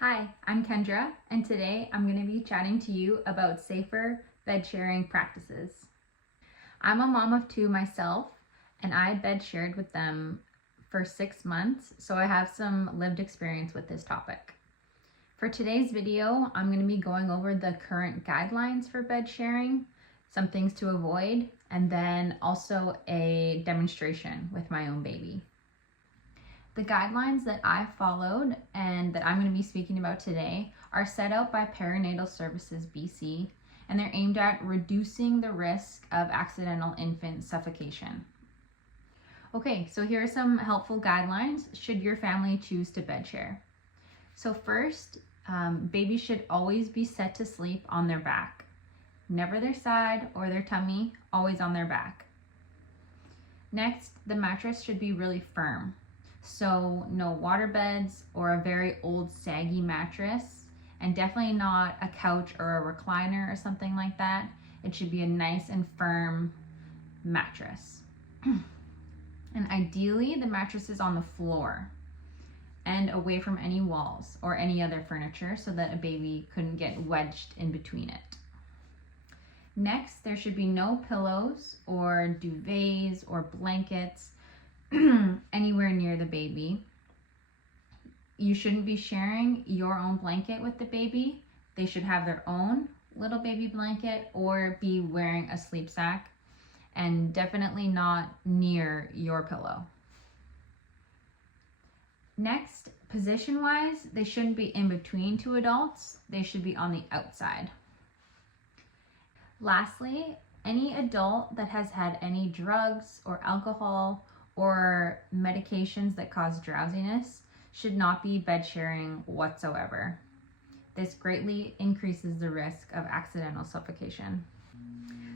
Hi, I'm Kendra, and today I'm going to be chatting to you about safer bed sharing practices. I'm a mom of two myself, and I bed shared with them for 6 months, so I have some lived experience with this topic. For today's video, I'm going to be going over the current guidelines for bed sharing, some things to avoid, and then also a demonstration with my own baby. The guidelines that I followed and that I'm going to be speaking about today are set out by Perinatal Services BC, and they're aimed at reducing the risk of accidental infant suffocation. Okay, so here are some helpful guidelines should your family choose to bed share. So first, babies should always be set to sleep on their back. Never their side or their tummy, always on their back. Next, the mattress should be really firm. So no water beds or a very old saggy mattress, and definitely not a couch or a recliner or something like that. It should be a nice and firm mattress. And ideally the mattress is on the floor and away from any walls or any other furniture so that a baby couldn't get wedged in between it. Next, there should be no pillows or duvets or blankets anywhere near the baby. You shouldn't be sharing your own blanket with the baby. They should have their own little baby blanket or be wearing a sleep sack, and definitely not near your pillow. Next, position wise, they shouldn't be in between two adults. They should be on the outside. Lastly, any adult that has had any drugs or alcohol or medications that cause drowsiness should not be bed sharing whatsoever. This greatly increases the risk of accidental suffocation.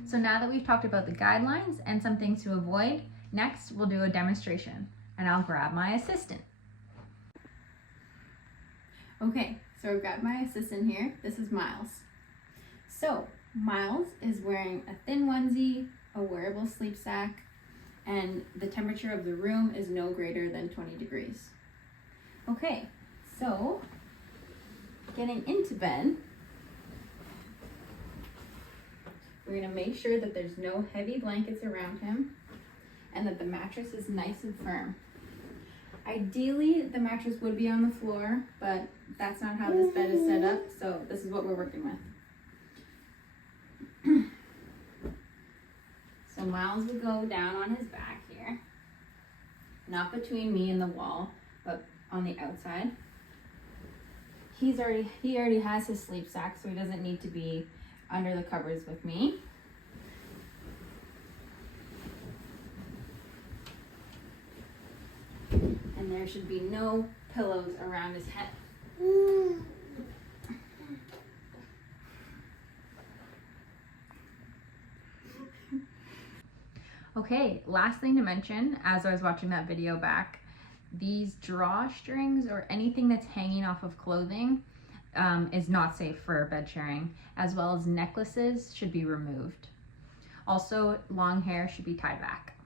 So now that we've talked about the guidelines and some things to avoid, next we'll do a demonstration, and I'll grab my assistant. Okay, so I've got my assistant here. This is Miles. So Miles is wearing a thin onesie, a wearable sleep sack, and the temperature of the room is no greater than 20 degrees. Okay, so getting into bed, we're going to make sure that there's no heavy blankets around him and that the mattress is nice and firm. Ideally, the mattress would be on the floor, but that's not how this bed is set up, so this is what we're working with. So Miles would go down on his back here, not between me and the wall, but on the outside. He already has his sleep sack, so he doesn't need to be under the covers with me. And there should be no pillows around his head. Okay, last thing to mention, as I was watching that video back, these drawstrings or anything that's hanging off of clothing is not safe for bed sharing, as well as necklaces should be removed. Also, long hair should be tied back.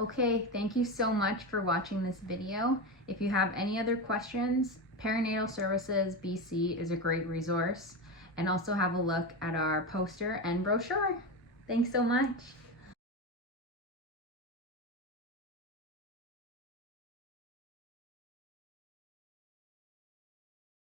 Okay, thank you so much for watching this video. If you have any other questions, Perinatal Services BC is a great resource, and also have a look at our poster and brochure. Thanks so much.